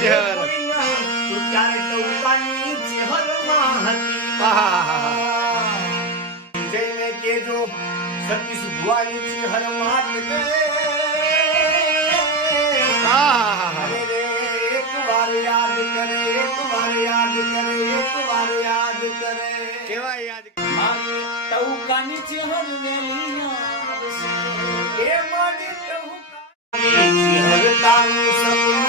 ચહેર તું ક્યારે ટૌકાની ચહેરમાં હતી આહાહાહા. જઈને કેજો સતીશ ભુવાની ચહેર માત કરે આહાહાહા. અરે રે એક વાર યાદ કરે એક વાર યાદ કરે એક વાર યાદ કરે કેવા યાદ મારી ટૌકાની ચહેર વેલી આવશે. એ મારી ટહુકાની ચહેર તારું સપનું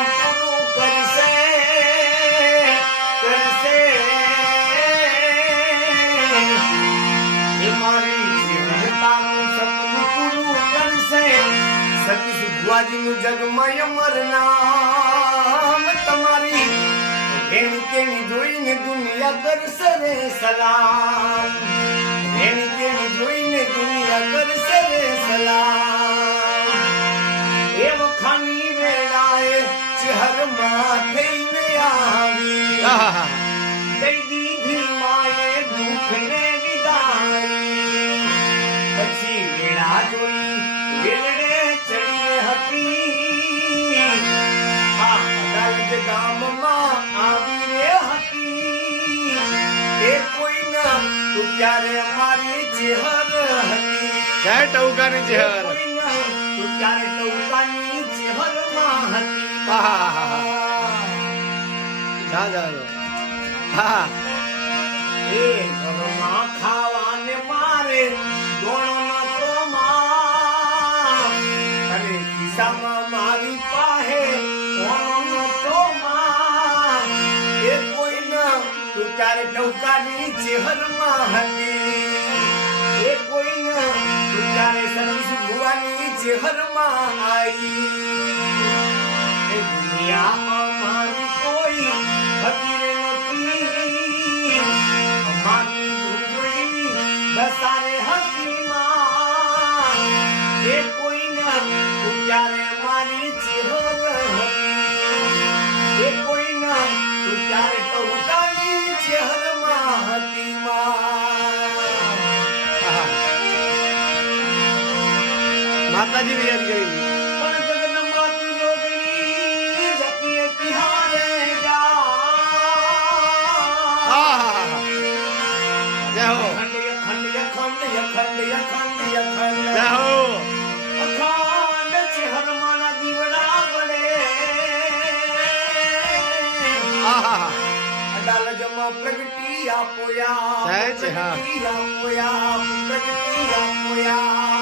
ભુવાજીનું જગમય મરનામ તમારી. એની કેની જોઈને દુનિયા કરશે સલામ. એની કેની જોઈને તું ક્યારે મારી ચહેર હતી. જય ટૌકાની ચહેર કોઈના તું ક્યારે ટૌકાની ચહેરમાં હતી. જા જા જા. હા એ ઘરમાં ખાવાને તું ત્યારે ટૌકાની ચહેરમાં હતી એ કોઈના તું ત્યારે સર્વિસ ભુવાની ચહેરમાં આવી એ દુનિયામાં મારી કોઈ હતી રે નહોતી. અમારી ડુંગળી બસારે માતાજીની યાદ કરી પણ જગદંબાની જોગણી જપીએ તિહારે જા. જય હો. જય હો. અખંડ ચહેરમાના દીવડા પડે આહાહા. અડાલજમાં પ્રગટી આપોયા જય હા. પ્રગટી આપોયા પ્રગટી આપોયા.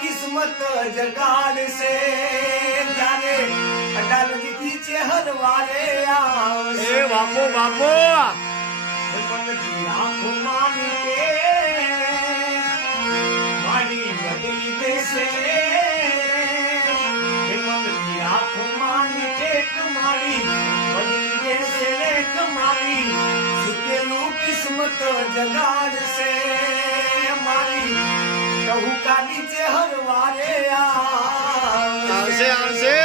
किस्मत जगाड़ से जाने अटल जी की चेहर वाले ए बापू बापू। मन की आँखों मान के मारी बदली दे से વારે આવશે આવશે.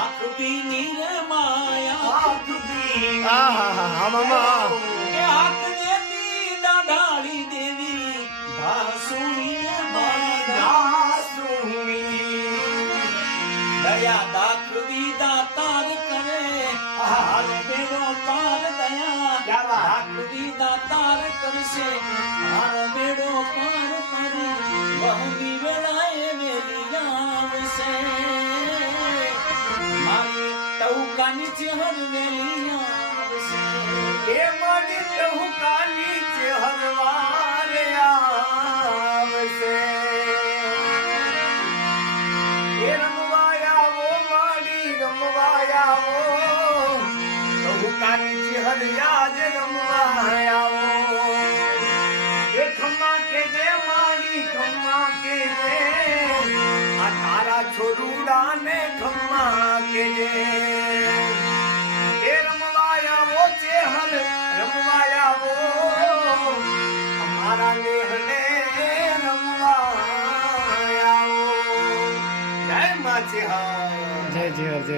આંખ ભીની રે માયા. મામા. દયા દાખવી દાતાર કરે. હાલ બેડો તાર દયા? દાખવી દાતાર કરશે. હાલ બેડો પાર કરે. વહુની વેળાએ વેલી આવશે મારી ટૌકાની ચહેર વેલી ખમ્મા કે આ તારા છોરુડાને ખમ્મા કે એ રમવા આવો ચેહર રમવાયા વો. અમારા નેહને રમવાયા વો. જય મા ચેહર જય જય જય